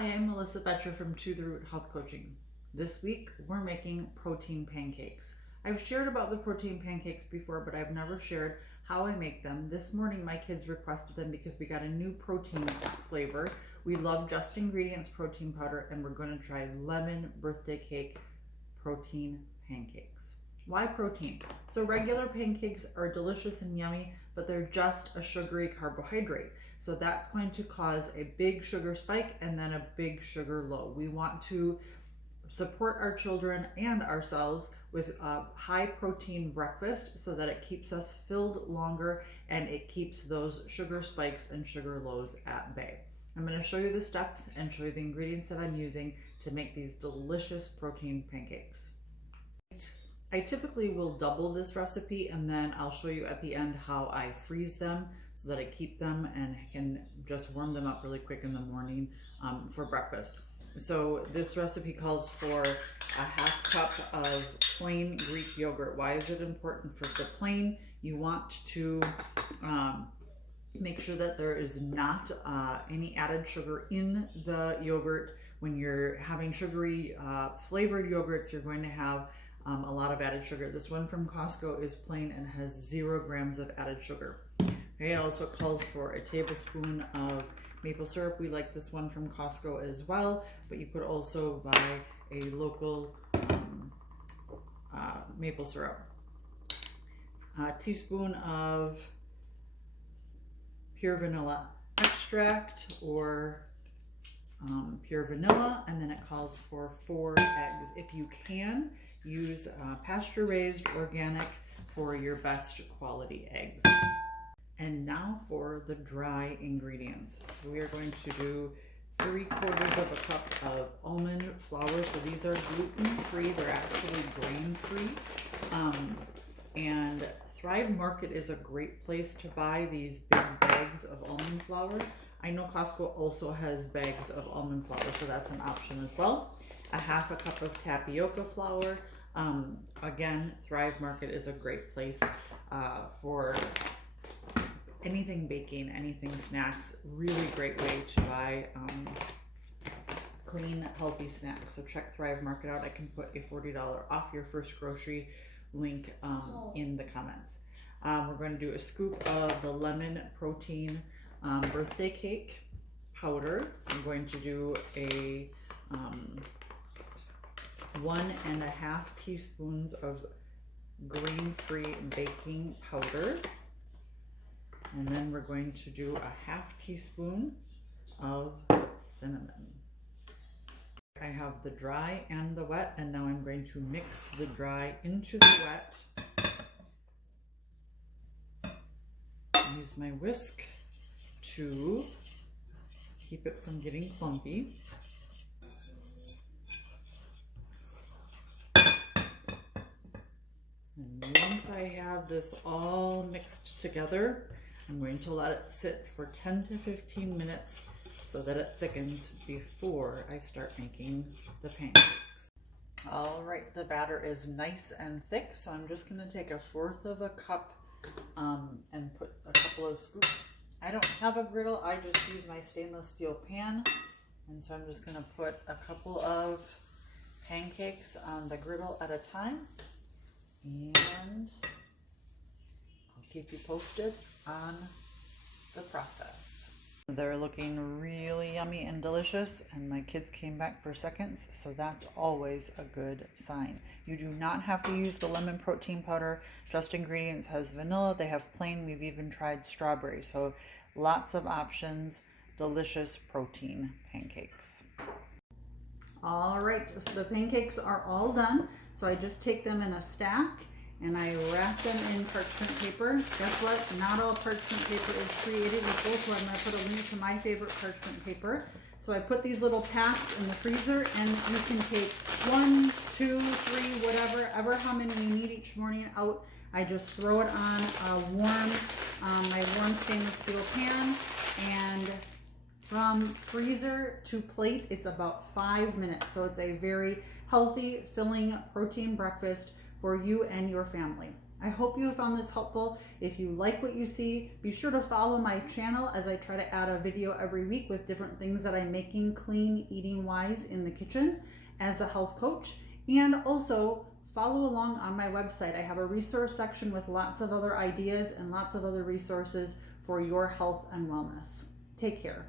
Hi, I'm Melissa Betcher from To The Root Health Coaching. This week, we're making protein pancakes. I've shared about the protein pancakes before, but I've never shared how I make them. This morning, my kids requested them because we got a new protein flavor. We love Just Ingredients protein powder, and we're going to try lemon birthday cake protein pancakes. Why protein? So regular pancakes are delicious and yummy, but they're just a sugary carbohydrate. So that's going to cause a big sugar spike and then a big sugar low. We want to support our children and ourselves with a high protein breakfast so that it keeps us filled longer and it keeps those sugar spikes and sugar lows at bay. I'm going to show you the steps and show you the ingredients that I'm using to make these delicious protein pancakes. I typically will double this recipe and then I'll show you at the end how I freeze them so that I keep them and can just warm them up really quick in the morning for breakfast. So this recipe calls for a half cup of plain Greek yogurt. Why is it important for the plain? You want to make sure that there is not any added sugar in the yogurt. When you're having sugary flavored yogurts, you're going to have a lot of added sugar. This one from Costco is plain and has 0 grams of added sugar. Okay, it also calls for a tablespoon of maple syrup. We like this one from Costco as well, but you could also buy a local maple syrup. A teaspoon of pure vanilla extract or pure vanilla, and then it calls for 4 eggs. If you can, use pasture raised organic for your best quality eggs. And now for the dry ingredients. So we are going to do 3/4 of a cup of almond flour. So these are gluten-free, they're actually grain-free. And Thrive Market is a great place to buy these big bags of almond flour. I know Costco also has bags of almond flour, so that's an option as well. A 1/2 cup of tapioca flour. Again, Thrive Market is a great place for anything baking, anything snacks. Really great way to buy clean, healthy snacks. So check Thrive Market out. I can put a $40 off your first grocery link in the comments. We're going to do a scoop of the lemon protein birthday cake powder. I'm going to do a 1.5 teaspoons of grain-free baking powder. And then we're going to do a 1/2 teaspoon of cinnamon. I have the dry and the wet, and now I'm going to mix the dry into the wet. Use my whisk to keep it from getting clumpy. And once I have this all mixed together, I'm going to let it sit for 10 to 15 minutes so that it thickens before I start making the pancakes. All right, the batter is nice and thick, so I'm just going to take 1/4 of a cup and put a couple of scoops. I don't have a griddle, I just use my stainless steel pan, and so I'm just going to put a couple of pancakes on the griddle at a time, and I'll keep you posted on the process. They're looking really yummy and delicious, and my kids came back for seconds, so that's always a good sign. You do not have to use the lemon protein powder. Just Ingredients has vanilla, they have plain, we've even tried strawberry, so lots of options. Delicious protein pancakes. All right, so the pancakes are all done, so I just take them in a stack and I wrap them in parchment paper. Guess what? Not all parchment paper is created equal, so I'm going to put a link to my favorite parchment paper. So I put these little packs in the freezer, and you can take 1, 2, 3, whatever, ever how many you need each morning out. I just throw it on my warm stainless steel pan, and from freezer to plate, it's about 5 minutes. So it's a very healthy, filling protein breakfast for you and your family. I hope you found this helpful. If you like what you see, be sure to follow my channel as I try to add a video every week with different things that I'm making clean eating wise in the kitchen as a health coach. And also follow along on my website. I have a resource section with lots of other ideas and lots of other resources for your health and wellness. Take care.